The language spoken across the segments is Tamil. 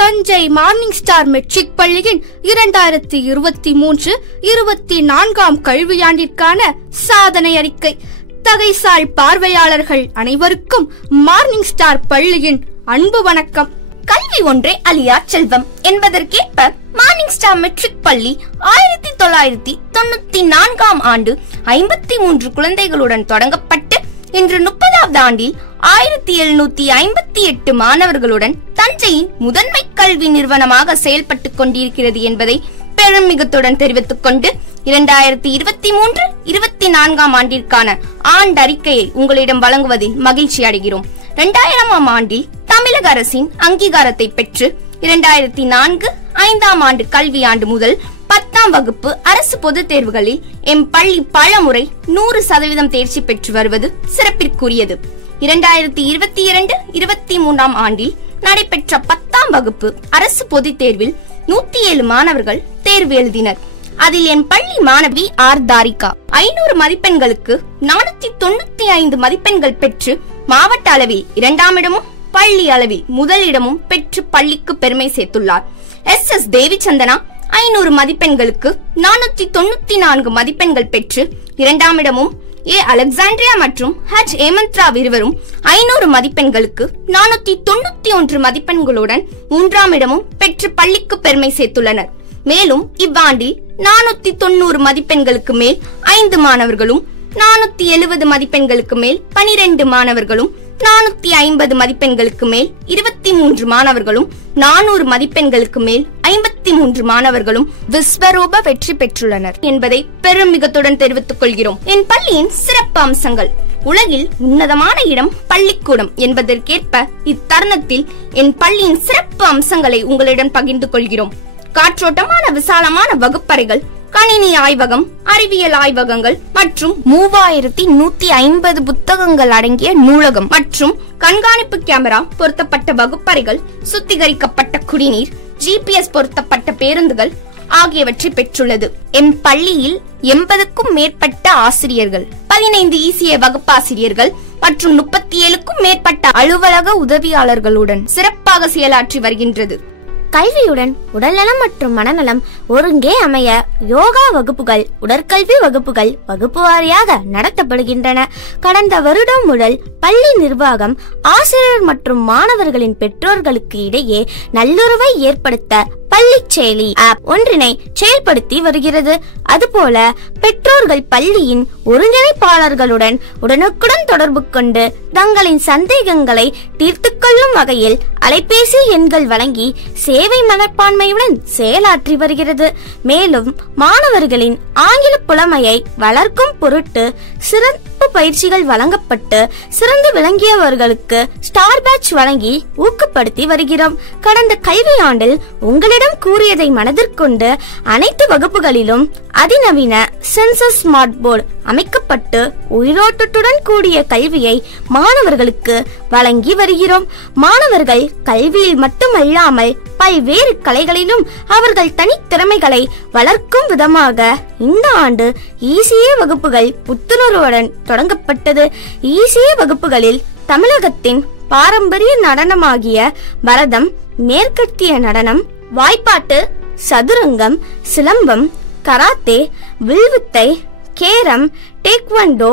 தஞ்சை மார்னிங் ஸ்டார் மெட்ரிக் பள்ளியின் 2023-24 கல்வியாண்டிற்கான சாதனை அறிக்கை. தகைசால் பார்வையாளர்கள் அனைவருக்கும் மார்னிங் ஸ்டார் பள்ளியின் அன்பு வணக்கம். கல்வி ஒன்றே அழியா செல்வம் என்பதற்கேற்ப மார்னிங் ஸ்டார் மெட்ரிக் பள்ளி 1994 ஆண்டு 53 குழந்தைகளுடன் தொடங்கப்பட்டு இன்று 30வது ஆண்டில் 1758 மாணவர்களுடன் தஞ்சையின் முதன்மை கல்வி நிறுவனமாக செயல்பட்டுக் கொண்டிருக்கிறது என்பதை பெருமிதத்துடன் தெரிவித்துக் கொண்டு 2023-24 ஆண்டிற்கான ஆண்டறிக்கையை உங்களிடம் வழங்குவதில் மகிழ்ச்சி அடைகிறோம். 2000 ஆண்டில் தமிழக அரசின் அங்கீகாரத்தை பெற்று 2004-5 ஆண்டு கல்வியாண்டு முதல் 10ஆம் வகுப்பு அரசு பொதுத் தேர்வுகளில் எம் பள்ளி பல முறை 100% தேர்ச்சி பெற்று வருவது சிறப்பிற்குரியது. 2022-23 ஆண்டில் நடைபெற்ற 10ஆம் வகுப்பு அரசு பொதுத் தேர்வில் 107 மாணவர்கள் தேர்வு எழுதினர். அதில் என் பள்ளி மாணவி ஆர் தாரிகா 500 மதிப்பெண்களுக்கு 495 மதிப்பெண்கள் பெற்று மாவட்ட அளவில் 2ஆம் இடமும் பள்ளி அளவில் முதலிடமும் பெற்று பள்ளிக்கு பெருமை சேர்த்துள்ளார். SS தேவிச்சந்தனா 500 மதிப்பெண்களுக்கு 494 மதிப்பெண்கள் பெற்று 2ஆம் இடமும், அலெக்சாண்ட்ரியா மற்றும் H ஏமந்த்ரா இருவரும் 500 மதிப்பெண்களுக்கு 491 மதிப்பெண்களுடன் 3ஆம் இடமும் பெற்று பள்ளிக்கு பெருமை சேர்த்துள்ளனர். மேலும் இவ்வாண்டில் 490 மதிப்பெண்களுக்கு மேல் 5 மாணவர்களும், 470 மதிப்பெண்களுக்கு மேல் 12 மாணவர்களும், 450 மதிப்பெண்களுக்கு மேல் 23 மாணவர்களும், 400 மதிப்பெண்களுக்கு மேல் 53 மாணவர்களும் விஸ்வரூப வெற்றி பெற்றுள்ளனர் என்பதை பெருமிதத்துடன் தெரிவித்துக் கொள்கிறோம். என் பள்ளியின் சிறப்பு அம்சங்கள். உலகில் உன்னதமான இடம் பள்ளிக்கூடம் என்பதற்கேற்ப இத்தருணத்தில் என் பள்ளியின் சிறப்பு அம்சங்களை உங்களிடம் பகிர்ந்து கொள்கிறோம். காற்றோட்டமான விசாலமான வகுப்பறைகள், கணினி ஆய்வகம், அறிவியல் ஆய்வகங்கள் மற்றும் 3150 புத்தகங்கள் அடங்கிய நூலகம் மற்றும் கண்காணிப்பு கேமரா பொருத்தப்பட்ட வகுப்பறைகள், சுத்திகரிக்கப்பட்ட குடிநீர், GPS பொருத்தப்பட்ட பேருந்துகள் ஆகியவற்றை பெற்றுள்ளது. எம் பள்ளியில் 80க்கும் மேற்பட்ட ஆசிரியர்கள், 15 ECA வகுப்பாசிரியர்கள் மற்றும் 37க்கும் மேற்பட்ட அலுவலக உதவியாளர்களுடன் சிறப்பாக செயலாற்றி வருகின்றது. கல்வியுடன் உடல்நலம் மற்றும் மனநலம் ஒருங்கே அமைய யோகா வகுப்புகள், உடற்கல்வி வகுப்புகள் வகுப்பு வாரியாக நடத்தப்படுகின்றன. கடந்த வருடம் முதல் பள்ளி நிர்வாகம் ஆசிரியர் மற்றும் மாணவர்களின் பெற்றோர்களுக்கு இடையே நல்லுறவை ஏற்படுத்த பள்ளி செயலி ஆப் ஒன்றினை செயல்படுத்தி வருகிறது. அதுபோல பெற்றோர்கள் பள்ளியின் ஒருங்கிணைப்பாளர்களுடன் உடனுக்குடன் தொடர்பு கொண்டு தங்களின் சந்தேகங்களை தீர்த்துக் கொள்ளும் வகையில் அலைபேசி எண்கள் வழங்கி சேவை மனப்பான்மையுடன் செயலாற்றி வருகிறது. மேலும் மாணவர்களின் ஆங்கில புலமையை வளர்க்கும் பொருட்டு சிறப்பு பயிற்சிகள் வழங்கப்பட்டு சிறந்து விளங்கியவர்களுக்கு ஸ்டார் பேட்ச் வழங்கி ஊக்கப்படுத்தி வருகிறோம். கடந்த கல்வியாண்டில் உங்களிடம் கூறியதை மனதிற்கொண்டு அனைத்து வகுப்புகளிலும் அதிநவீன சென்சர் ஸ்மார்ட் போர்டு அமைக்கப்பட்டு உயிரோட்டத்துடன் கூடிய கல்வியை மாணவர்களுக்கு வழங்கி வருகிறோம். மாணவர்கள் கல்வியில் மட்டுமல்லாமல் பல்வேறு கலைகளிலும் அவர்கள் தனித்திறமைகளை வளர்க்கும் விதமாக இந்த ஆண்டு ECA வகுப்புகள் புத்துணர்வுடன் தொடங்கப்பட்டது. ECA வகுப்புகளில் தமிழகத்தின் பாரம்பரிய நடனமாகிய பரதம், மேற்கத்திய நடனம், வாய்ப்பாட்டு, சதுரங்கம், சிலம்பம், கராத்தே, வில்வித்தை, carrom, taekwondo,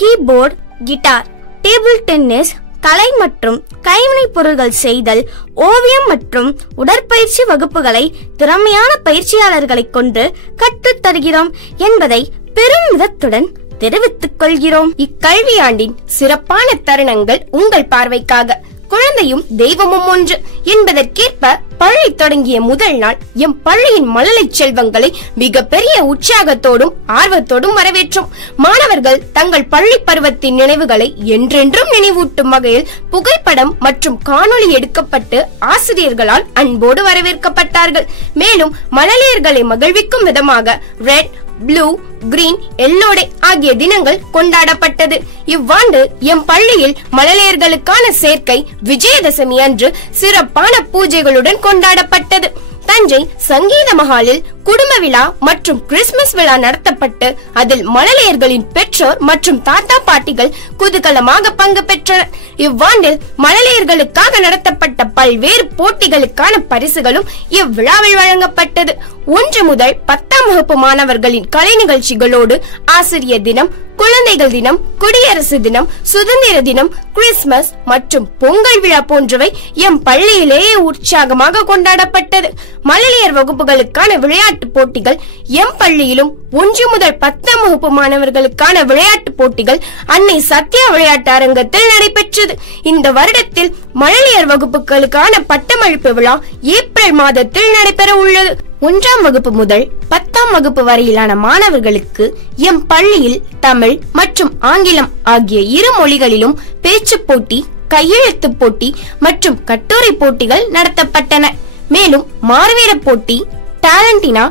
keyboard, guitar, table tennis, கலை மற்றும் கைவினை பொருட்கள் செய்தல், ஓவியம் மற்றும் உடற்பயிற்சி வகுப்புகளை திறமையான பயிற்சியாளர்களை கொண்டு கற்றுத் தருகிறோம் என்பதை பெருமிதத்துடன் தெரிவித்துக் கொள்கிறோம். இக்கல்வியாண்டின் சிறப்பான தருணங்கள் உங்கள் பார்வைக்காக. குழந்தையும் தெய்வமும் ஒன்று என்பதற்கேற்ப பள்ளி தொடங்கிய முதல் நாள் எம் பள்ளியின் மழலை செல்வங்களை மிக பெரிய உற்சாகத்தோடும் ஆர்வத்தோடும் வரவேற்றோம். மாணவர்கள் தங்கள் பள்ளி பருவத்தின் நினைவுகளை என்றென்றும் நினைவூட்டும் வகையில் புகைப்படம் மற்றும் காணொளி எடுக்கப்பட்டு ஆசிரியர்களால் அன்போடு வரவேற்கப்பட்டார்கள். மேலும் மழலையர்களை மகிழ்விக்கும் விதமாக ரெட், ப்ளூ, கிரீன், எல்லோ டே ஆகிய தினங்கள் கொண்டாடப்பட்டது. இவ்வாண்டு எம் பள்ளியில் மழலையர்களுக்கான சேர்க்கை விஜயதசமி அன்று சிறப்பான பூஜைகளுடன் கொண்டாடப்பட்டது. தஞ்சை சங்கீத மஹாலில் குடும்ப விழா மற்றும் கிறிஸ்துமஸ் விழா நடத்தப்பட்டு அதில் மழலையர்களின் பெற்றோர் மற்றும் தாத்தா பாட்டிகள் குதூகலமாக பங்கு பெற்றனர். இவ்வாண்டில் மழலையர்களுக்காக நடத்தப்பட்ட பல்வேறு போட்டிகளுக்கான பரிசுகளும் இவ்விழாவில் வழங்கப்பட்டது. 1 முதல் 10ஆம் வகுப்பு மாணவர்களின் கலை நிகழ்ச்சிகளோடு ஆசிரியர் தினம், குழந்தைகள் தினம், குடியரசு தினம், சுதந்திர தினம், கிறிஸ்துமஸ் மற்றும் பொங்கல் விழா போன்றவை எம் பள்ளியிலேயே உற்சாகமாக கொண்டாடப்பட்டது. மழலையர் வகுப்புகளுக்கான விளையாட்டு போட்டிகள் எம் பள்ளியிலும் 1 முதல் 10ஆம் வகுப்பு மாணவர்களுக்கான விளையாட்டு போட்டிகள் அன்னை சத்யா விளையாட்டு அரங்கத்தில் நடைபெற்றது. இந்த வருடத்தில் மழலையர் வகுப்புகளுக்கான பட்டமளிப்பு விழா ஏப்ரல் மாதத்தில் நடைபெற உள்ளது. 1ஆம் வகுப்பு முதல் 10ஆம் வகுப்பு வரையிலான மாணவர்களுக்கு எம் பள்ளியில் தமிழ் மற்றும் ஆங்கிலம் ஆகிய 2 மொழிகளிலும் பேச்சு போட்டி, கையெழுத்து போட்டி மற்றும் கட்டுரை போட்டிகள் நடத்தப்பட்டன. மேலும் மார்வீர போட்டி, டாலண்டினா,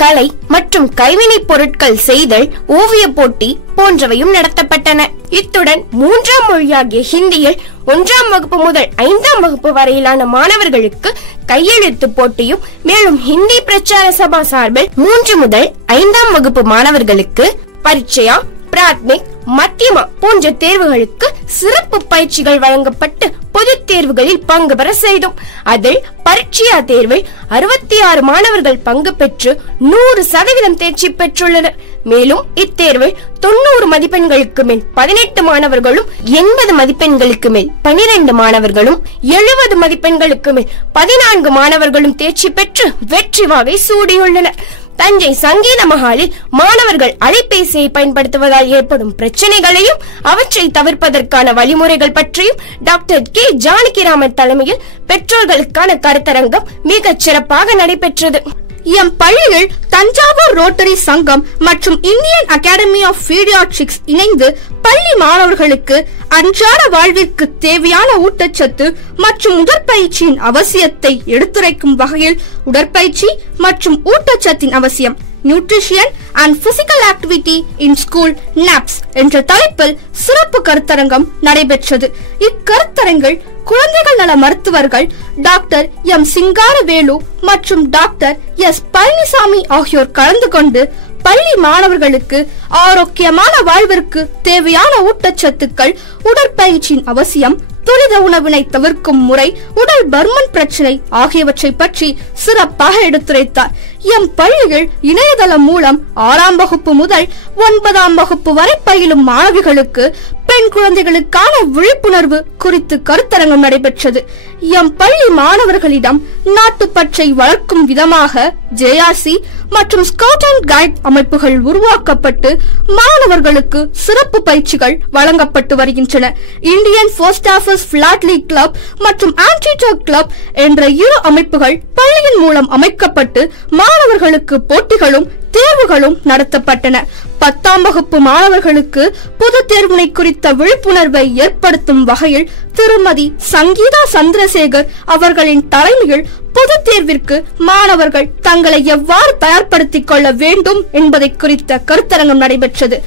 கலை மற்றும் கைவினை பொருட்கள் செய்தல், ஓவிய போட்டி போன்றவையும் நடத்தப்பட்டன. இத்துடன் 3ஆம் மொழியாகிய ஹிந்தியில் 1ஆம் வகுப்பு முதல் 5ஆம் வகுப்பு வரையிலான மாணவர்களுக்கு கையெழுத்து போட்டியும், மேலும் ஹிந்தி பிரச்சார சபா சார்பில் 3 முதல் 5ஆம் வகுப்பு மாணவர்களுக்கு பரீட்சையா, பிராத்மிக், மத்தியமா போன்ற தேர்வுகளுக்கு சிறப்பு பயிற்சிகள் வழங்கப்பட்டு பொது தேர்வுகளில் பங்கு பெற செய்தோம். அதில் பரீட்சையா தேர்வில் 66 மாணவர்கள் பங்கு பெற்று 100% தேர்ச்சி பெற்றுள்ளனர். மேலும் இத்தேர்வில் 90 மதிப்பெண்களுக்கு மேல் 18 மாணவர்களும், 80 மதிப்பெண்களுக்கு மேல் 12 மாணவர்களும், 70 மதிப்பெண்களுக்கு மேல் 14 மாணவர்களும் தேர்ச்சி பெற்று வெற்றி வாகை சூடியுள்ளனர். தஞ்சை சங்கீத மஹாலில் மாணவர்கள் அலைபேசியை பயன்படுத்துவதால் ஏற்படும் பிரச்சனைகளையும் அவற்றை தவிர்ப்பதற்கான வழிமுறைகள் பற்றியும் டாக்டர் கே ஜானகிராமன் தலைமையில் பெற்றோர்களுக்கான கருத்தரங்கம் மிகச் சிறப்பாக நடைபெற்றது. எம் பள்ளியில் தஞ்சாவூர் ரோட்டரி சங்கம் மற்றும் இந்தியன் அகாடமி ஆஃப் பீடியாட்ரிக்ஸ் இணைந்து பள்ளி மாணவர்களுக்கு அன்றாட வாழ்விற்கு தேவையான ஊட்டச்சத்து மற்றும் உடற்பயிற்சியின் அவசியத்தை எடுத்துரைக்கும் வகையில் உடற்பயிற்சி மற்றும் ஊட்டச்சத்தின் அவசியம், nutrition and physical activity in school knobs என்ற தலைப்பில் சிறப்பு கருத்தரங்கம் நடைபெற்றது. இக்கருத்தரங்கில் குழந்தைகள் நல மருத்துவர்கள் டாக்டர் எம் சிங்காரவேலு மற்றும் டாக்டர் எஸ் பழனிசாமி ஆகியோர் கலந்து கொண்டு பள்ளி மாணவர்களுக்கு ஆரோக்கியமான வாழ்விற்கு தேவையான ஊட்டச்சத்துக்கள், உடற்பயிற்சியின் அவசியம், துரித உணவினை தவிர்க்கும் முறை, உடல் பருமன் பிரச்சனை ஆகியவற்றை பற்றி சிறப்பாக எடுத்துரைத்தார். எம் பள்ளியில் இணையதளம் மூலம் 6ஆம் வகுப்பு முதல் 9ஆம் வகுப்பு வரை பயிலும் மாணவிகளுக்கு பெண் குழந்தைகளுக்கான விழிப்புணர்வு குறித்து கருத்தரங்கம் நடைபெற்றது. எம் பள்ளி மாணவர்களிடம் நாட்டுப்பற்றை வளர்க்கும் விதமாக JRC மற்றும் ஸ்கவுட் அண்ட் கைட் அமைப்புகள் உருவாக்கப்பட்டு மாணவர்களுக்கு சிறப்பு பயிற்சிகள் வழங்கப்பட்டு வருகின்றன. இந்தியன் போஸ்ட் ஆபீஸ் பிளாட் லீக் கிளப் மற்றும் ஆன்டி ட்ரக் கிளப் என்ற 2 அமைப்புகள் பள்ளியின் மூலம் அமைக்கப்பட்டு மாணவர்களுக்கு போட்டிகளும் தேர்வுகளும் நடத்தப்பட்டன. 10ஆம் வகுப்பு மாணவர்களுக்கு பொது தேர்வினை குறித்த விழிப்புணர்வை ஏற்படுத்தும் வகையில் திருமதி சங்கீதா சந்திரசேகர் அவர்களின் தலைமையில் பொது தேர்விற்கு மாணவர்கள் தங்களை எவ்வாறு தயார்படுத்திக் கொள்ள வேண்டும் என்பதை குறித்த கருத்தரங்கம் நடைபெற்றது.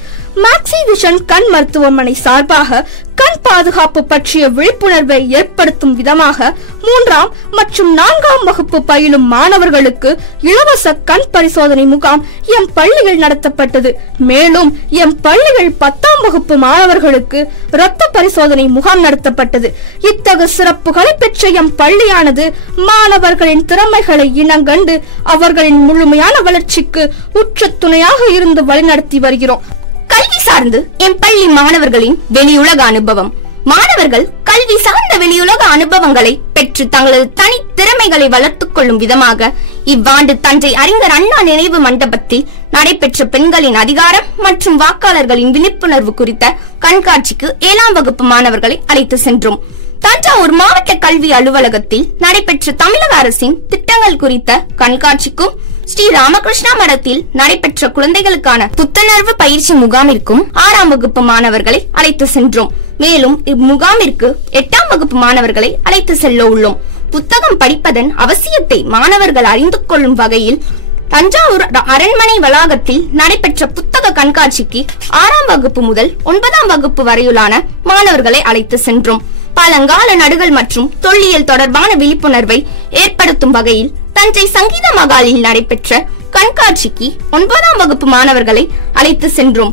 மேக்ஸி விஷன் கண் மருத்துவமனை சார்பாக கண் பாதுகாப்பு பற்றிய விழிப்புணர்வை ஏற்படுத்தும் விதமாக 3ஆம் மற்றும் 4ஆம் வகுப்பு பயிலும் மாணவர்களுக்கு இலவச கண் பரிசோதனை முகாம் எம் பள்ளியில் நடத்தப்பட்டது. மேலும் எம் பள்ளியில் 10ஆம் வகுப்பு மாணவர்களுக்கு இரத்த பரிசோதனை முகாம் நடத்தப்பட்டது. இத்தகைய சிறப்புகளை பெற்ற எம் பள்ளியானது மாணவர்களின் திறமைகளை இனங்கண்டு அவர்களின் முழுமையான வளர்ச்சிக்கு உற்ற துணையாக இருந்து வழிநடத்தி வருகிறோம். கல்வி சார்ந்து எம் பள்ளி மாணவர்களின் வெளியுலக அனுபவம். மாணவர்கள் கல்வி சார்ந்த வெளியுலக அனுபவங்களை பெற்று தங்களது தனி திறமைகளை வளர்த்துக் கொள்ளும் விதமாக இவ்வாண்டு தஞ்சை அறிஞர் அண்ணா நினைவு மண்டபத்தில் நடைபெற்ற பெண்களின் அதிகாரம் மற்றும் வாக்காளர்களின் விழிப்புணர்வு குறித்த கண்காட்சிக்கு 7ஆம் வகுப்பு மாணவர்களை அழைத்து சென்றோம். தஞ்சாவூர் மாவட்ட கல்வி அலுவலகத்தில் நடைபெற்ற தமிழக அரசின் திட்டங்கள் குறித்த கண்காட்சிக்கும் ஸ்ரீ ராமகிருஷ்ணா மடத்தில் நடைபெற்ற குழந்தைகளுக்கான புத்துணர்வு பயிற்சி முகாமிற்கும் 6ஆம் வகுப்பு மாணவர்களை அழைத்து சென்றோம். மேலும் இம்முகாமிற்கு 8ஆம் வகுப்பு மாணவர்களை அழைத்து செல்ல உள்ளோம். புத்தகம் படிப்பதன் அவசியத்தை மாணவர்கள் அறிந்து கொள்ளும் வகையில் தஞ்சாவூர் அரண்மனை வளாகத்தில் நடைபெற்ற புத்தக கண்காட்சிக்கு 6ஆம் வகுப்பு முதல் 9ஆம் வகுப்பு வரையிலான மாணவர்களை அழைத்து சென்றோம். பழங்கால நடுகள் மற்றும் தொல்லியல் தொடர்பான விழிப்புணர்வை ஏற்படுத்தும் வகையில் தஞ்சை சங்கீத மகாலில் நடைபெற்ற கண்காட்சிக்கு 9ஆம் வகுப்பு மாணவர்களை அழைத்து சென்றோம்.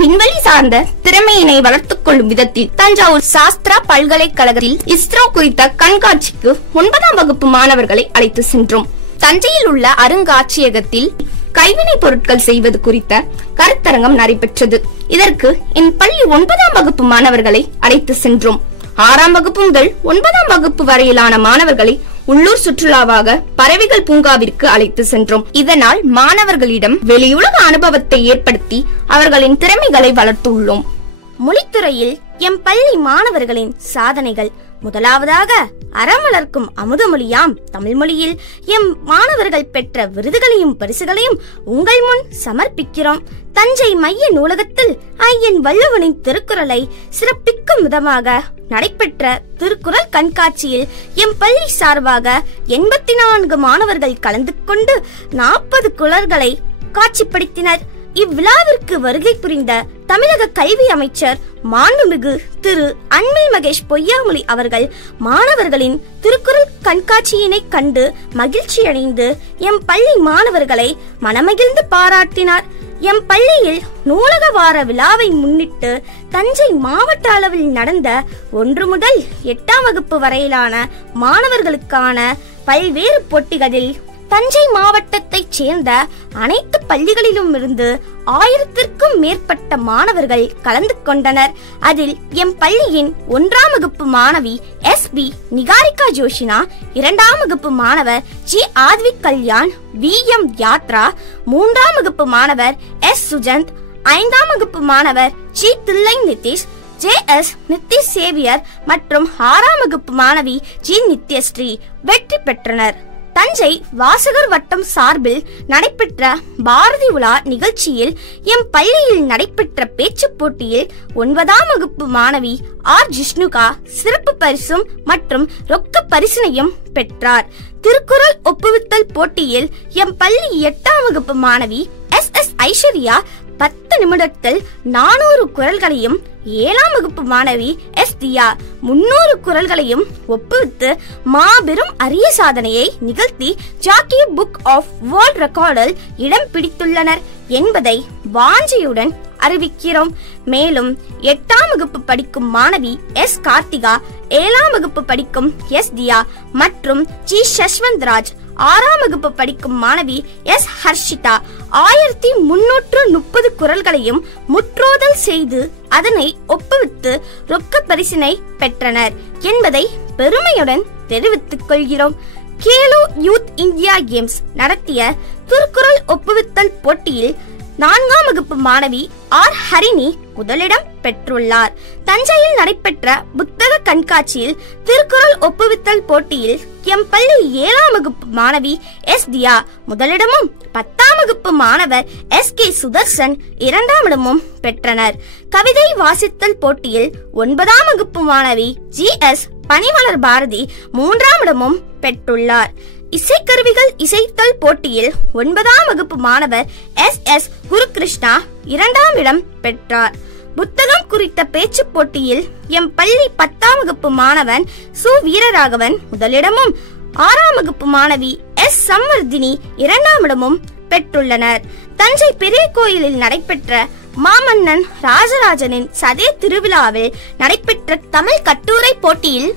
விண்வெளி சார்ந்த திறமையினை வளர்த்துக் கொள்ளும் விதத்தில் தஞ்சாவூர் சாஸ்திரா பல்கலைக்கழகத்தில் இஸ்ரோ குறித்த கண்காட்சிக்கு 9ஆம் வகுப்பு மாணவர்களை அழைத்து சென்றோம். தஞ்சையில் உள்ள அருங்காட்சியகத்தில் கைவினை பொருட்கள் செய்வது குறித்த கருத்தரங்கம் நடைபெற்றது. இதற்கு என் பள்ளி 9ஆம் வகுப்பு மாணவர்களை அழைத்து சென்றோம். 6ஆம் வகுப்பு முதல் 9ஆம் வகுப்பு வரையிலான மாணவர்களை உள்ளூர் சுற்றுலாவாக பறவைகள் பூங்காவிற்கு அழைத்து சென்றோம். இதனால் மாணவர்களிடம் வெளியுலக அனுபவத்தை ஏற்படுத்தி அவர்களின் திறமைகளை வளர்த்துள்ளோம். மொழித்துறையில் எம் பள்ளி மாணவர்களின் சாதனைகள். முதலாவதாக அறமலர்க்கும் அமுதமொழியாம் தமிழ் மொழியில் எம் மாணவர்கள் பெற்ற விருதுகளையும் பரிசுகளையும் உங்கள் முன் சமர்ப்பிக்கிறோம். தஞ்சை மைய நூலகத்தில் ஐயன் வள்ளுவனின் திருக்குறளை சிறப்பிக்கும் விதமாக நடைபெற்ற திருக்குறள் கண்காட்சியில் எம் பள்ளி சார்பாக 84 மாணவர்கள் கலந்து கொண்டு 40 குறள்களை காட்சிப்படுத்தினர். இவ்விழாவிற்கு வருகை புரிந்த தமிழக கல்வி அமைச்சர் மாண்புமிகு திரு அன்பில் மகேஷ் பொய்யாமொழி அவர்கள் மாணவர்களின் திருக்குறள் கண்காட்சியினை கண்டு மகிழ்ச்சியடைந்து எம் பள்ளி மாணவர்களை மனமகிழ்ந்து பாராட்டினார். எம் பள்ளியில் நூலக வார விழாவை முன்னிட்டு தஞ்சை மாவட்ட அளவில் நடந்த 1 முதல் 8ஆம் வகுப்பு வரையிலான மாணவர்களுக்கான பல்வேறு போட்டிகளில் தஞ்சை மாவட்டத்தைச் சேர்ந்த அனைத்து பள்ளிகளிலும் இருந்து 1000த்திற்கும் மேற்பட்ட மாணவர்கள் கலந்து கொண்டனர். அதில் எம் பள்ளியின் 1ஆம் வகுப்பு மாணவி SB நிகாரிகா ஜோஷினா, 2ஆம் வகுப்பு மாணவர் G ஆத்விக் கல்யாண், VM யாத்ரா, 3ஆம் வகுப்பு மாணவர் S சுஜந்த், 5ஆம் வகுப்பு மாணவர் G Thillai Nithish, JS Nithish Xavier மற்றும் 6ஆம் வகுப்பு மாணவி G நித்யஸ்ரீ வெற்றி பெற்றனர். தஞ்சை வாசகர் வட்டம் சார்பில் நடைபெற்ற பாரதி உலா நிகழ்ச்சியில் எம் பள்ளியில் நடைபெற்ற பேச்சு போட்டியில் 9ஆம் வகுப்பு மாணவி R ஜிஷ்ணுகா சிறப்பு பரிசும் மற்றும் ரொக்க பரிசினையும் பெற்றார். திருக்குறள் ஒப்புவித்தல் போட்டியில் எம் பள்ளி 8ஆம் வகுப்பு மாணவி SS ஐஸ்வர்யா 10 நிமிடத்தில் 400 குறள்களையும், 7ஆம் வகுப்பு மாணவி S தியா 300 குறள்களையும் ஒப்புவித்து மாபெரும் அரிய சாதனையை நிகழ்த்தி ஜாக்கி புக் ஆஃப் வேர்ல்ட் ரெக்கார்டில் இடம் பிடித்துள்ளனர் என்பதை வாஞ்சியுடன் அறிவிக்கிறோம். மேலும் 8ஆம் வகுப்பு படிக்கும் மாணவி S கார்த்திகா, 7ஆம் வகுப்பு படிக்கும் S தியா மற்றும் G சஷ்வந்த்ராஜ், 6ஆம் வகுப்பு படிக்கும் மாணவி S ஹர்ஷிதா 1330 குறள்களையும் முற்றோதல் செய்து அதனை ஒப்புவித்து ரொக்க பரிசினை பெற்றனர் என்பதை பெருமையுடன் தெரிவித்துக் கொள்கிறோம். கேலோ யூத் இந்தியா கேம்ஸ் நடத்திய திருக்குறள் ஒப்புவித்தல் போட்டியில் 4ஆம் வகுப்பு மாணவி R ஹரிணி முதலிடம் பெற்றுள்ளார். தஞ்சையில் நடைபெற்ற புத்தக கண்காட்சியில் திருக்குறள் ஒப்புவித்தல் போட்டியில் எம் பள்ளி 7ஆம் வகுப்பு மாணவி S தியா முதலிடமும் 10ஆம் வகுப்பு மாணவர் SK சுதர்சன் 2ஆம் இடமும் பெற்றனர். கவிதை வாசித்தல் போட்டியில் 9ஆம் வகுப்பு மாணவி GS பனிமலர் பாரதி 3ஆம் இடமும் பெற்றுள்ளார். இசைக்கருவிகள் இசைத்தல் போட்டியில் 9ஆம் வகுப்பு மாணவர் SS குருகிருஷ்ணா 2ஆம் இடம் பெற்றார். புத்தகம் குறித்த பேச்சு போட்டியில் எம் பள்ளி 10ஆம் வகுப்பு மாணவன் சு வீரராகவன் முதலிடமும், 6ஆம் வகுப்பு மாணவி S சம்வர்தினி 2ஆம் இடமும் பெற்றுள்ளனர். தஞ்சை பெரிய கோயிலில் நடைபெற்ற மாமன்னன் ராஜராஜனின் சதய திருவிழாவில் நடைபெற்ற தமிழ் கட்டுரை போட்டியில்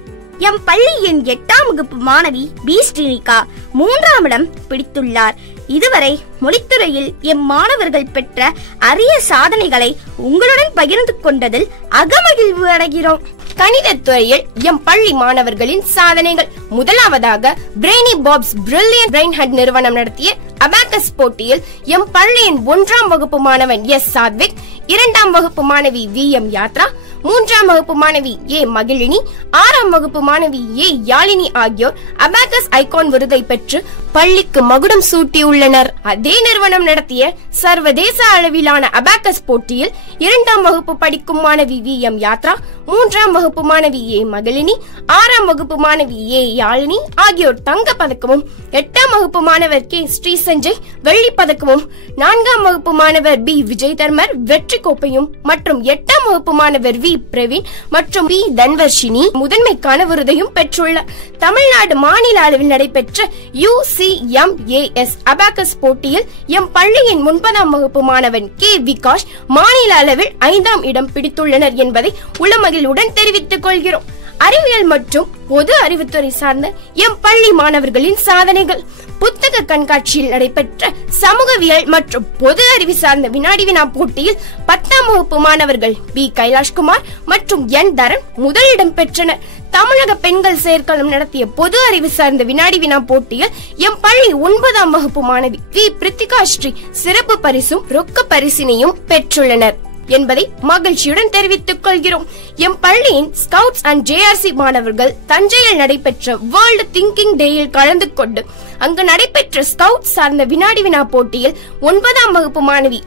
எம் பள்ளியின் 8ஆம் வகுப்பு மாணவி B ஸ்ரீனிகா 3ஆம் இடம் பிடித்துள்ளார். இதுவரை மொழித்துறையில் எம் மாணவர்கள் பெற்ற அரிய சாதனைகளை உங்களுடன் பகிர்ந்து கொண்டதில் அகமகிழ்வு அடைகிறோம். கணிதத்துறையில் எம் பள்ளி மாணவர்களின் சாதனைகள். முதலாவதாக பிரெய்னி பாப்ஸ் பிரில்லியன்ட் பிரெயின் ஹட் நிறுவனம் நடத்திய அபாக்கஸ் போட்டியில் எம் பள்ளியின் 1ஆம் வகுப்பு மாணவன் S சாத்விக், 2ஆம் வகுப்பு மாணவி VM யாத்ரா, 3ஆம் வகுப்பு மாணவி A மகிழினி, 6ஆம் வகுப்பு மாணவி A யாழினி ஆகியோர் அபாக்கஸ் ஐகான் விருதை பெற்று பள்ளிக்கு மகுடம் சூட்டியுள்ளனர். அதே நிறுவனம் நடத்திய சர்வதேச அளவிலான அபாக்கஸ் போட்டியில் 2ஆம் வகுப்பு படிக்கும் மாணவி VM யாத்ரா, 3ஆம் வகுப்பு மாணவி A மகிழினி, 6ஆம் வகுப்பு மாணவி A யாழினி ஆகியோர் தங்க பதக்கமும், 8ஆம் வகுப்பு மாணவர் K ஸ்ரீ சஞ்சய் வெள்ளி பதக்கமும், 4ஆம் வகுப்பு மாணவர் B விஜய் தர்மர் வெற்றி கோப்பையும் மற்றும் 8ஆம் வகுப்பு மாணவர் V பிரவீன் மற்றும் பி தன்வர்ஷினி முதன்மைக்கான விருதையும் பெற்றுள்ளார். தமிழ்நாடு மாநில அளவில் நடைபெற்ற UCMAS அபாகஸ் போட்டியில் எம் பள்ளியின் 9ஆம் வகுப்பு மாணவன் கே விகாஷ் மாநில அளவில் 5ஆம் இடம் பிடித்துள்ளனர் என்பதை உளமகிழ்வுடன் தெரிவித்துக் கொள்கிறோம். அறிவியல் மற்றும் பொது அறிவுத்துறை சார்ந்த எம் பள்ளி மாணவர்களின் சாதனைகள். புத்தக கண்காட்சியில் நடைபெற்ற சமூகவியல் மற்றும் பொது அறிவு சார்ந்த வினாடி வினா போட்டியில் 10ஆம் வகுப்பு மாணவர்கள் பி கைலாஷ்குமார் மற்றும் என் தரன் முதலிடம் பெற்றனர். தமிழக பெண்கள் செயற்களம் நடத்திய பொது அறிவு சார்ந்த வினாடி வினா போட்டியில் எம் பள்ளி 9ஆம் வகுப்பு மாணவி வி பிரித்திகா ஸ்ரீ சிறப்பு பரிசும் ரொக்க பரிசினையும் பெற்றுள்ளனர் என்பதை மகிழ்ச்சியுடன் தெரிவித்துக் கொள்கிறோம். எம் பள்ளியின் ஸ்கவுட்ஸ் அண்ட் JRC மாணவர்கள் தஞ்சையில் நடைபெற்ற வேர்ல்டு திங்கிங் டேயில் கலந்து கொண்டு அங்கு நடைபெற்ற ஸ்கவுட் சார்ந்த வினாடி வினா போட்டியில் 9ஆம் வகுப்பு மாணவி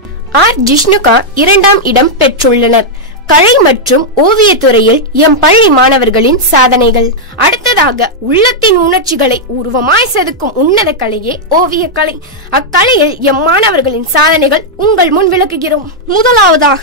ஆர் ஜிஷ்ணுகா 2ஆம் இடம் பெற்றுள்ளனர். கலை மற்றும் ஓவியத்துறையில் எம் பள்ளி மாணவர்களின் சாதனைகள். அடுத்ததாக உள்ளத்தின் உணர்ச்சிகளை உருவமாய் செதுக்கும் உன்னத கலையே ஓவியக்கலை. அக்கலையில் எம் மாணவர்களின் சாதனைகள் உங்கள் முன் விளக்குகிறோம். முதலாவதாக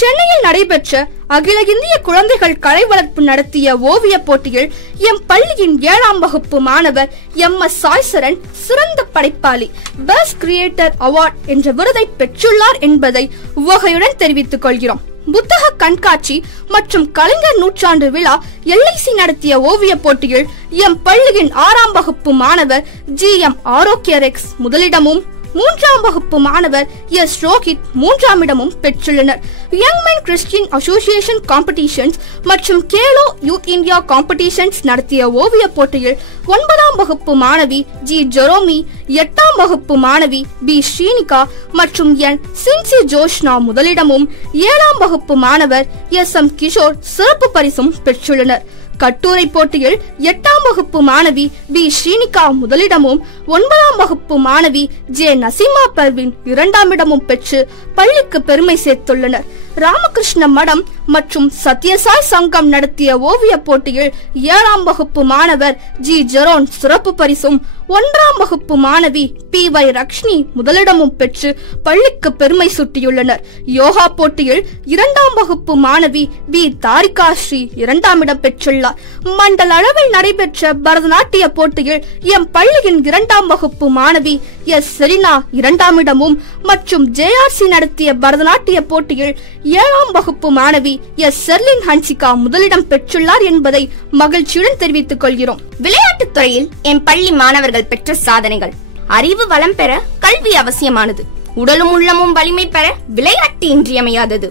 சென்னையில் நடைபெற்ற அகில இந்திய குழந்தைகள் கலை வளர்ப்பு நடத்திய ஓவிய போட்டியில் எம் பள்ளியின் 7ஆம் வகுப்பு மாணவர் MS சாய்சரன் சிறந்த படைப்பாளி பெஸ்ட் கிரியேட்டர் அவார்ட் என்ற விருதை பெற்றுள்ளார் என்பதை உவகையுடன் தெரிவித்துக் கொள்கிறோம். புத்தக கண்காட்சி மற்றும் கலைஞர் நூற்றாண்டு விழா LIC நடத்திய ஓவிய போட்டியில் எம் பள்ளியின் 6ஆம் வகுப்பு மாணவர் GM ஆரோக்கியரெக்ஸ் முதலிடமும் 3ஆம் வகுப்பு மாணவர் S ரோஹித் 3ஆம் இடமும் பெற்றுள்ளனர். யங் மென் கிறிஸ்டியன் அசோசியேஷன் காம்படிஷன்ஸ் மற்றும் கேலோ யூத் இந்தியா காம்படிஷன்ஸ் நடத்திய ஓவிய போட்டியில் 9ஆம் வகுப்பு மாணவி G ஜெரோமி, 8ஆம் வகுப்பு மாணவி B ஸ்ரீனிகா மற்றும் N சின்சி ஜோஷ்னா முதலிடமும் 7ஆம் வகுப்பு மாணவர் SM கிஷோர் சிறப்பு பரிசும் பெற்றுள்ளனர். கட்டுரை போட்டியில் 8ஆம் வகுப்பு மாணவி B ஸ்ரீனிகா முதலிடமும் 9ஆம் வகுப்பு மாணவி J நசிமா பர்வின் 2ஆம் இடமும் பெற்று பள்ளிக்கு பெருமை சேர்த்துள்ளனர். ராமகிருஷ்ண மடம் மற்றும் சத்யசாய் சங்கம் நடத்திய ஓவிய போட்டியில் 7ஆம் வகுப்பு மாணவர் G ஜெரோன் சிறப்பு பரிசும் 1ஆம் வகுப்பு மாணவி PY ரக்ஷ்னி முதலிடமும் பெற்று பள்ளிக்கு பெருமை சுட்டியுள்ளனர். யோகா போட்டியில் 2ஆம் வகுப்பு மாணவி B தாரிகா ஸ்ரீ 2ஆம் இடம் பெற்றுள்ளார். மண்டல அளவில் நடைபெற்ற பரதநாட்டிய போட்டியில் எம் பள்ளியின் 2ஆம் வகுப்பு மாணவி S செரினா 2ஆம் இடமும் மற்றும் JRC நடத்திய பரதநாட்டிய போட்டியில் 7ஆம் வகுப்பு மாணவி S செர்லின் ஹன்சிகா முதலிடம் பெற்றுள்ளார் என்பதை மகிழ்ச்சியுடன் தெரிவித்துக் கொள்கிறோம். விளையாட்டுத் துறையில் எம் பள்ளி மாணவர்கள் பெற்ற சாதனைகள். அறிவு வளம் பெற கல்வி அவசியமானது. உடலும் உள்ளமும் வலிமை பெற விளையாட்டு இன்றியமையாதது.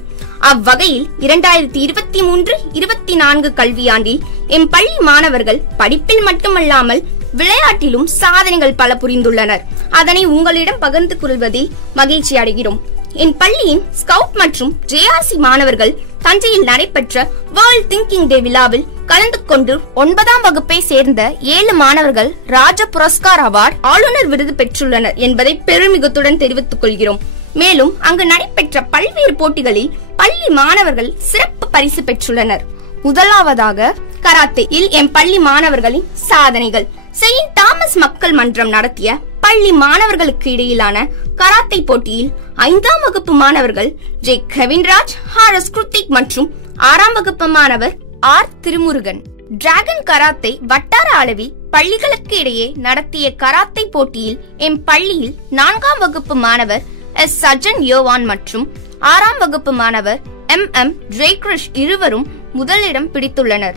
அவ்வகையில் 2023-24 கல்வியாண்டில் எம் பள்ளி மாணவர்கள் படிப்பில் மட்டுமல்லாமல் விளையாட்டிலும் சாதனைகள் பல புரிந்துள்ளனர். அதனை உங்களிடம் பகிர்ந்து கொள்வதில் மகிழ்ச்சி அடைகிறோம். என் பள்ளியின் ஸ்கவுட் மற்றும் JRC மாணவர்கள் தஞ்சையில் நடைபெற்ற வேர்ல்ட் திங்கிங் டே விழாவில் கலந்து கொண்டு 9ஆம் வகுப்பை சேர்ந்த 7 மாணவர்கள் ராஜ புரஸ்கார் அவார்ட் ஆளுநர் விருது பெற்றுள்ளனர் என்பதை பெருமிதத்துடன் தெரிவித்துக் கொள்கிறோம். மேலும் அங்கு நடைபெற்ற பல்வேறு போட்டிகளில் பள்ளி மாணவர்கள் சிறப்பு பரிசு பெற்றுள்ளனர். முதலாவதாக கராத்தேயில் எம் பள்ளி மாணவர்களின் சாதனைகள். செயின்ட் தாமஸ் மக்கள் மன்றம் நடத்திய பள்ளி மாணவர்களுக்கு இடையிலான கராத்தே போட்டியில் 5ஆம் வகுப்பு மாணவர்கள் J கவின்ராஜ், RS கிருத்திக் மற்றும் 6ஆம் வகுப்பு மாணவர் R திருமுருகன் டிராகன் கராத்தே வட்டார அளவில் பள்ளிகளுக்கு இடையே நடத்திய கராத்தே போட்டியில் எம் பள்ளியில் 4ஆம் வகுப்பு மாணவர் S சஜன் யோவான் மற்றும் 6ஆம் வகுப்பு மாணவர் MM ஜெய்கிருஷ் இருவரும் முதலிடம் பிடித்துள்ளனர்.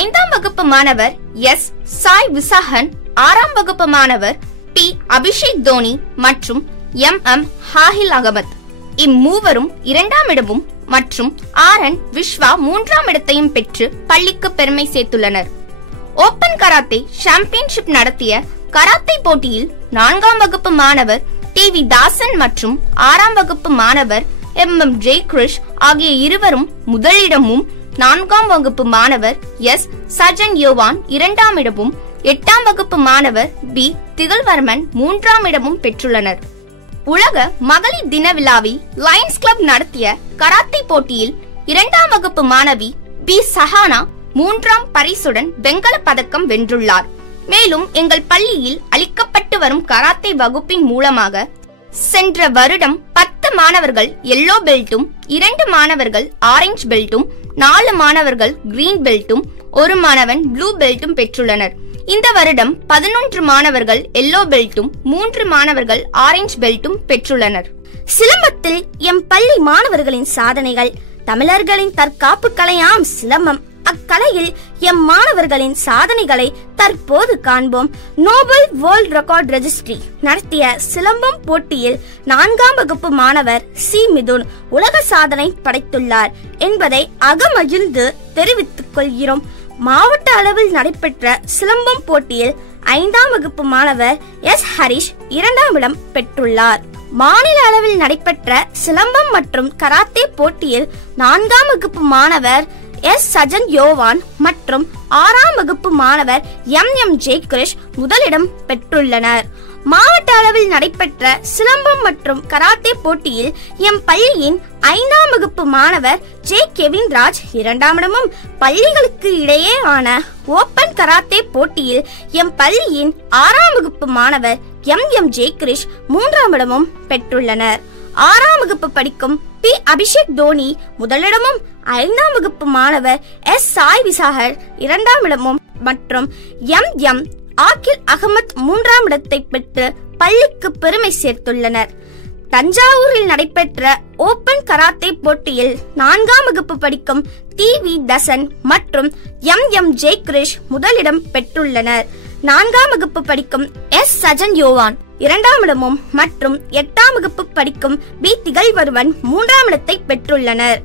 5ஆம் வகுப்பு மாணவர் S சாய் விசாகன், 6ஆம் வகுப்பு மாணவர் P அபிஷேக் தோனி மற்றும் MM ஹாஹில் அகமத் இம்மூவரும் 2ஆம் இடமும் மற்றும் RN விஸ்வா 3ஆம் இடத்தையும் பெற்று பள்ளிக்கு பெருமை சேர்த்துள்ளனர். ஓபன் கராத்தே சாம்பியன்ஷிப் நடத்திய கராத்தே போட்டியில் 4ஆம் வகுப்பு மாணவர் TV தாசன் மற்றும் 6ஆம் வகுப்பு மாணவர் MM ஜெய்கிருஷ் ஆகிய இருவரும் முதலிடமும் 4ஆம் வகுப்பு மாணவர் S சஜன் யோவான் 2ஆம் இடமும் 8ஆம் வகுப்பு மாணவர் B திகழ்வர்மன் 3ஆம் இடமும் பெற்றுள்ளனர். உலக மகளிர் தின விழாவில் லயன்ஸ் கிளப் நடத்திய கராத்தே போட்டியில் 2ஆம் வகுப்பு மாணவி B சஹானா 3ஆம் பரிசுடன் வெண்கல பதக்கம் வென்றுள்ளார். மேலும் எங்கள் பள்ளியில் அளிக்கப்பட்டு வரும் கராத்தே வகுப்பின் மூலமாக சென்ற வருடம் 10 மாணவர்கள் எல்லோ பெல்ட்டும் 2 மாணவர்கள் ஆரஞ்சு பெல்ட்டும் 4 மாணவர்கள் கிரீன் பெல்ட்டும் 1 மாணவன் ப்ளூ பெல்ட்டும் பெற்றுள்ளனர். இந்த வருடம் 11 மாணவர்கள் எல்லோ பெல்ட்டும் 3 மாணவர்கள் ஆரஞ்சு பெல்ட்டும் பெற்றுள்ளனர். சிலம்பத்தில் எம் பள்ளி மாணவர்களின் சாதனைகள். தமிழர்களின் தற்காப்பு கலையாம் சிலம்பம். அக்கலையில் எம் மாணவர்களின் சாதனைகளை தற்போது காண்போம். நோபல் வேர்ல்ட் ரெக்கார்ட் ரெஜிஸ்ட்ரி நடத்திய சிலம்பம் போட்டியில் 4ஆம் வகுப்பு மாணவர் சி மிதுன் உலக சாதனை படைத்துள்ளார் என்பதை அகமகிழ்ந்து தெரிவித்துக் கொள்கிறோம். மாவட்ட அளவில் நடைபெற்ற சிலம்பம் போட்டியில் 5ஆம் வகுப்பு மாணவர் எஸ் ஹரிஷ் 2ஆம் இடம் பெற்றுள்ளார். மாநில அளவில் நடைபெற்ற சிலம்பம் மற்றும் கராத்தே போட்டியில் 4ஆம் வகுப்பு மாணவர் எஸ் சஜன் யோவான் மற்றும் 6ஆம் வகுப்பு மாணவர் எம் ஜெய்கிருஷ் முதலிடம் பெற்றுள்ளனர். மாவட்ட அளவில் நடைபெற்ற சிலம்பம் மற்றும் கராத்தே போட்டியில் எம் பள்ளியின் 5ஆம் வகுப்பு மாணவர் ஜே கெவின் ராஜ் 2ஆம் இடமும், பள்ளிகளுக்கு இடையே ஆன ஓபன் கராத்தே போட்டியில் எம் பள்ளியின் 6ஆம் வகுப்பு மாணவர் எம் ஜெய்கிருஷ் 3ஆம் இடமும் பெற்றுள்ளனர். 6ஆம் வகுப்பு படிக்கும் பி அபிஷேக் தோனி முதலிடமும், 5ஆம் வகுப்பு மாணவர் எஸ் சாய் விசாகர் 2ஆம் இடமும் மற்றும் எம் ஆகில் அகமத் 3ஆம் இடத்தை பெற்று பள்ளிக்கு பெருமை சேர்த்துள்ளனர். தஞ்சாவூரில் நடைபெற்ற ஓபன் கராத்தே போட்டியில் 4ஆம் வகுப்பு படிக்கும் டி வி தசன் மற்றும் எம் ஜெய்கிருஷ் முதலிடம் பெற்றுள்ளனர். 4ஆம் வகுப்பு படிக்கும் எஸ் சஜன் யோவான் 2ஆம் இடமும் மற்றும் 8ஆம் வகுப்பு படிக்கும் பி திகழ்வருவன் 3ஆம் இடத்தை பெற்றுள்ளனர்.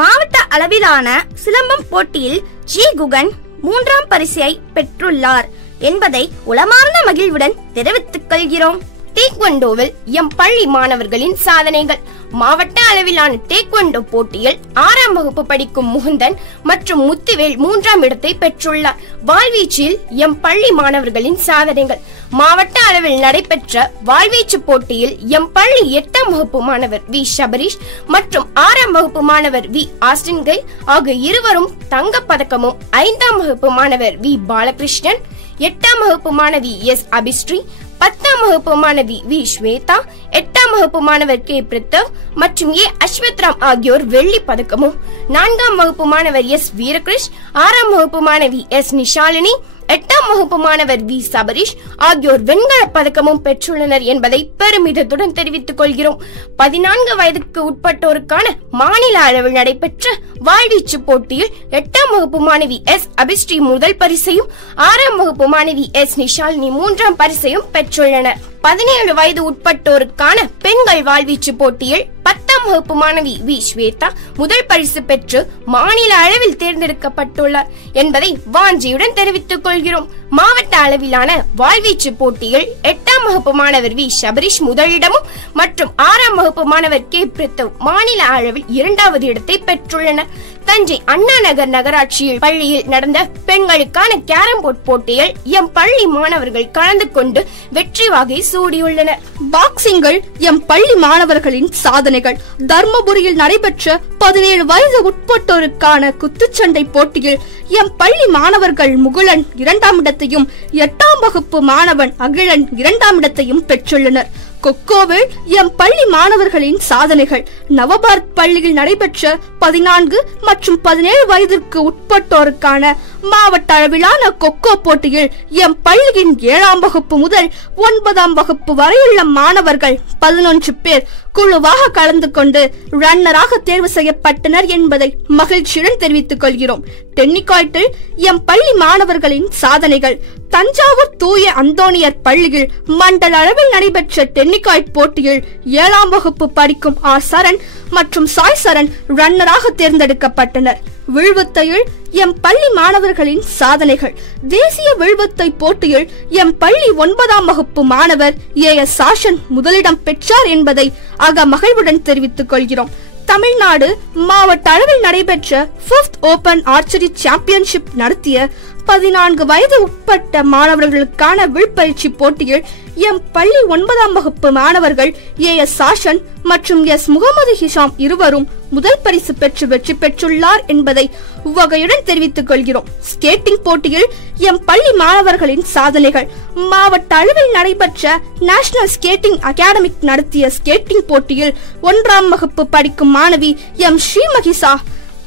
மாவட்ட அளவிலான சிலம்பம் போட்டியில் ஜி குகன் 3ஆம் பரிசை பெற்றுள்ளார் என்பதை உளமார்ந்த மகிழ்வுடன் தெரிவித்துக் கொள்கிறோம். டேக்வண்டோவில் எம் பள்ளி மாணவர்களின் சாதனைகள். மாவட்ட அளவிலான டேக்வண்டோ போட்டியில் 6ஆம் வகுப்பு படிக்கும் முகுந்தன் மற்றும் முத்துவேல் 3ஆம் இடத்தை பெற்றுள்ளார். வாழ்வீச்சில் எம் பள்ளி மாணவர்களின் சாதனைகள். மாவட்ட அளவில் நடைபெற்ற வாழ்வீச்சு போட்டியில் எம் பள்ளி 8ஆம் வகுப்பு மாணவர் வி ஷபரீஷ் மற்றும் 6ஆம் வகுப்பு மாணவர் வி ஆஸ்டின் கை ஆகிய இருவரும் தங்கப் பதக்கமும், 5ஆம் வகுப்பு மாணவர் வி பாலகிருஷ்ணன், 8ஆம் வகுப்பு மாணவி எஸ் அபிஸ்ரீ, 10ஆம் வகுப்பு மாணவி வி ஸ்வேதா, 8ஆம் வகுப்பு மாணவர் கே பிரதவ் மற்றும் ஏ அஸ்வத்ராம் ஆகியோர் வெள்ளி பதக்கமும், 4ஆம் வகுப்பு மாணவர் எஸ் வீரகிருஷ், 6ஆம் வகுப்பு மாணவி எஸ் நிஷாலினி, 8ஆம் வகுப்பு மாணவர் வி சபரீஷ் ஆகியோர் வெண்கல பதக்கமும் பெற்றுள்ளனர் என்பதை பெருமிதத்துடன் தெரிவித்துக் கொள்கிறோம். 14 வயதுக்கு உட்பட்டோருக்கான மாநில அளவில் நடைபெற்ற வாழ்வீச்சு போட்டியில் 8ஆம் வகுப்பு மாணவி எஸ் அபிஸ்ரீ முதல் பரிசையும், 6ஆம் வகுப்பு மாணவி எஸ் நிஷாலினி 3ஆம் பரிசையும் பெற்றுள்ளனர். 17 வயது உட்பட்டோருக்கான பெண்கள் வாழ்வீச்சு போட்டியில் 10ஆம் வகுப்பு மாணவி வி ஸ்வேதா முதல் பரிசு பெற்று மாநில அளவில் தேர்ந்தெடுக்கப்பட்டுள்ளார் என்பதை வாஞ்சியுடன் தெரிவித்துக் கொள்கிறோம். மாவட்ட அளவிலான வாழ்வீச்சு போட்டியில் 8ஆம் வகுப்பு மாணவர் வி ஷபரீஷ் முதலிடமும் மற்றும் 6ஆம் வகுப்பு மாணவர் கே பிரதவ் மாநில அளவில் 2வது இடத்தை பெற்றுள்ளனர். தஞ்சை அண்ணா நகர் நகராட்சியில் பள்ளியில் நடந்த பெண்களுக்கான கேரம் போர்ட் போட்டியில் எம் பள்ளி மாணவர்கள் கலந்து கொண்டு வெற்றி வாகை சூடியுள்ளனர். பாக்ஸிங்கில் எம் பள்ளி மாணவர்களின் சாதனைகள். தர்மபுரியில் நடைபெற்ற 17 வயது உட்பட்டோருக்கான குத்துச்சண்டை போட்டியில் எம் பள்ளி மாணவர்கள் முகுலன் 2ஆம் இடத்தையும், 8ஆம் வகுப்பு மாணவன் அகிலன் 2ஆம் இடத்தையும் பெற்றுள்ளனர். கொக்கோவில் எம் பள்ளி மாணவர்களின் சாதனைகள். நவபாரத் பள்ளியில் நடைபெற்ற 14 மற்றும் 17 வயதிற்கு உட்பட்டோருக்கான மாவட்ட அளவிலான கொக்கோ போட்டியில் எம் பள்ளியின் 7ஆம் வகுப்பு முதல் 9ஆம் வகுப்பு வரையுள்ள மாணவர்கள் 11 பேர் குழுவாக கலந்து கொண்டு ரன்னராக தேர்வு செய்யப்பட்டனர் என்பதை மகிழ்ச்சியுடன் தெரிவித்துக் கொள்கிறோம். டென்னிகாய்டில் எம் பள்ளி மாணவர்களின் சாதனைகள். தஞ்சாவூர் தூய அந்தோனியர் பள்ளியில் மண்டல அளவில் நடைபெற்ற டென்னிகாய்ட் போட்டியில் 7ஆம் வகுப்பு படிக்கும் ஆர் சரண் மற்றும் சாய் சரண் ரன்னராக தேர்ந்தெடுக்கப்பட்டனர். வில்வித்தையில் எம் பள்ளி மாணவர்களின் சாதனைகள். தேசிய வில்வித்தை போட்டியில் எம் பள்ளி 9ஆம் வகுப்பு மாணவர் ஏ எஸ் சாஷன் முதலிடம் பெற்றார் என்பதை அக மகிழ்வுடன் தெரிவித்துக் கொள்கிறோம். தமிழ்நாடு மாவட்ட அளவில் நடைபெற்ற 5th ஓபன் ஆர்ச்சரி சாம்பியன்ஷிப் நடத்திய 14 வயது உட்பட்ட மாணவர்களுக்கான வில்பயிற்சி போட்டியில் எம் பள்ளி 9ஆம் வகுப்பு மாணவர்கள் ஏஎஸ் சாஷன் மற்றும் எஸ் முகமது ஹிஷாம் இருவரும் முதல் பரிசு பெற்று வெற்றி பெற்றுள்ளார் என்பதை உவகையுடன் தெரிவித்துக் கொள்கிறோம். ஸ்கேட்டிங் போட்டியில் எம் பள்ளி மாணவர்களின் சாதனைகள். மாவட்ட அளவில் நடைபெற்ற நேஷனல் ஸ்கேட்டிங் அகாடமி நடத்திய ஸ்கேட்டிங் போட்டியில் 1ஆம் வகுப்பு படிக்கும் மாணவி எம் ஸ்ரீமகிசா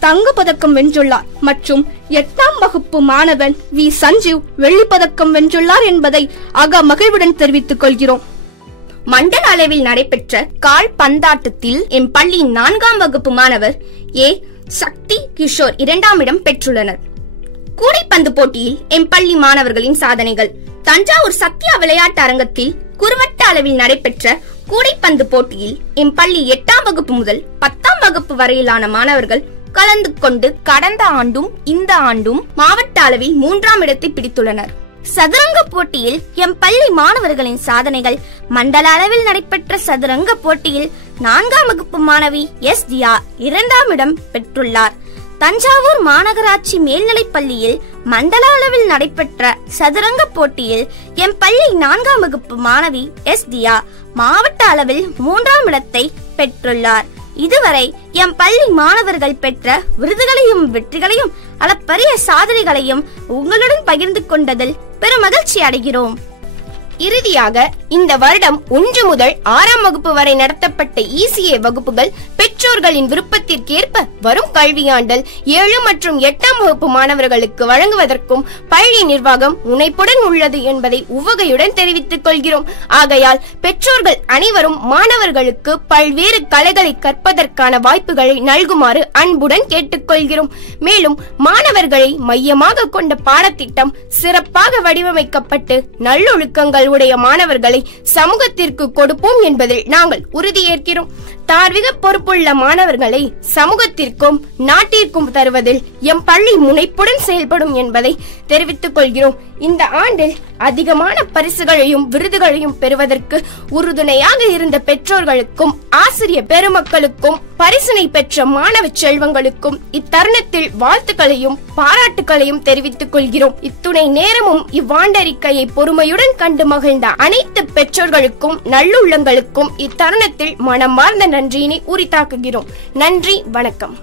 தங்கப்பதக்கம் வென்றுள்ளார் மற்றும் 8ஆம் வகுப்பு மாணவன் வி சஞ்சீவ் வெள்ளிப்பதக்கம் வென்றுள்ளார் என்பதை மகிழ்வுடன் தெரிவித்துக் கொள்கிறோம். மண்டல அளவில் நடைபெற்ற கால் பந்தாட்டத்தில் எம் பள்ளி 4ஆம் வகுப்பு மாணவர் ஏ சக்தி கிஷோர் 2ஆம் இடம் பெற்றுள்ளனர். கூடைப்பந்து போட்டியில் எம் பள்ளி மாணவர்களின் சாதனைகள். தஞ்சாவூர் சத்யா விளையாட்டு அரங்கத்தில் குறுவட்ட அளவில் நடைபெற்ற கூடைப்பந்து போட்டியில் எம் பள்ளி 8ஆம் வகுப்பு முதல் 10ஆம் வகுப்பு வரையிலான மாணவர்கள் கலந்து கொண்டு கடந்த ஆண்டும் இந்த ஆண்டும் மாவட்ட அளவில் 3ஆம் இடத்தை பிடித்துள்ளனர். சதுரங்க போட்டியில் எம் பள்ளி மாணவர்களின் சாதனைகள். மண்டல அளவில் நடைபெற்ற சதுரங்க போட்டியில் 4ஆம் வகுப்பு மாணவி எஸ் தியா 2ஆம் இடம் பெற்றுள்ளார். தஞ்சாவூர் மாநகராட்சி மேல்நிலைப் பள்ளியில் மண்டல அளவில் நடைபெற்ற சதுரங்க போட்டியில் எம் பள்ளி 4ஆம் வகுப்பு மாணவி எஸ் தியா மாவட்ட அளவில் 3ஆம் இடத்தை பெற்றுள்ளார். இதுவரை எம் பள்ளி மாணவர்கள் பெற்ற விருதுகளையும் வெற்றிகளையும் அளப்பரிய சாதனைகளையும் உங்களுடன் பகிர்ந்து கொண்டதில் பெரும் மகிழ்ச்சி அடைகிறோம். இறுதியாக இந்த வருடம் 1 முதல் 6ஆம் வகுப்பு வரை நடத்தப்பட்ட ECA வகுப்புகள் பெற்றோர்களின் விருப்பத்திற்கேற்ப வரும் கல்வியாண்டில் 7 மற்றும் 8ஆம் வகுப்பு மாணவர்களுக்கு வழங்குவதற்கும் பள்ளி நிர்வாகம் முனைப்புடன் உள்ளது என்பதை உவகையுடன் தெரிவித்துக் கொள்கிறோம். ஆகையால் பெற்றோர்கள் அனைவரும் மாணவர்களுக்கு பல்வேறு கலைகளை கற்பதற்கான வாய்ப்புகளை நல்குமாறு அன்புடன் கேட்டுக்கொள்கிறோம். மேலும் மாணவர்களை மையமாக கொண்ட பாடத்திட்டம் சிறப்பாக வடிவமைக்கப்பட்டு நல்லொழுக்கங்கள் உடைய மாணவர்களை சமூகத்திற்கு கொடுப்போம் என்பதில் நாங்கள் உறுதியேற்கிறோம். தார்மீக பொறுப்புள்ள மாணவர்களை சமூகத்திற்கும் நாட்டிற்கும் தருவதில் எம் பள்ளி முனைப்புடன் செயல்படும் என்பதை தெரிவித்துக் கொள்கிறோம். இந்த ஆண்டில் அதிகமான பரிசுகளையும் விருதுகளையும் பெறுவதற்கு உறுதுணையாக இருந்த பெற்றோர்களுக்கும் ஆசிரியர் பெருமக்களுக்கும் பரிசினை பெற்ற மாணவ செல்வங்களுக்கும் இத்தருணத்தில் வாழ்த்துக்களையும் பாராட்டுகளையும் தெரிவித்துக் கொள்கிறோம். இத்துணை நேரமும் இவ்வாண்டறிக்கையை பொறுமையுடன் கண்டு மகிழ்ந்த அனைத்து பெற்றோர்களுக்கும் நல்லுள்ளங்களுக்கும் இத்தருணத்தில் மனமார்ந்த நன்றியினை உரித்தாக்குகிறோம். நன்றி, வணக்கம்.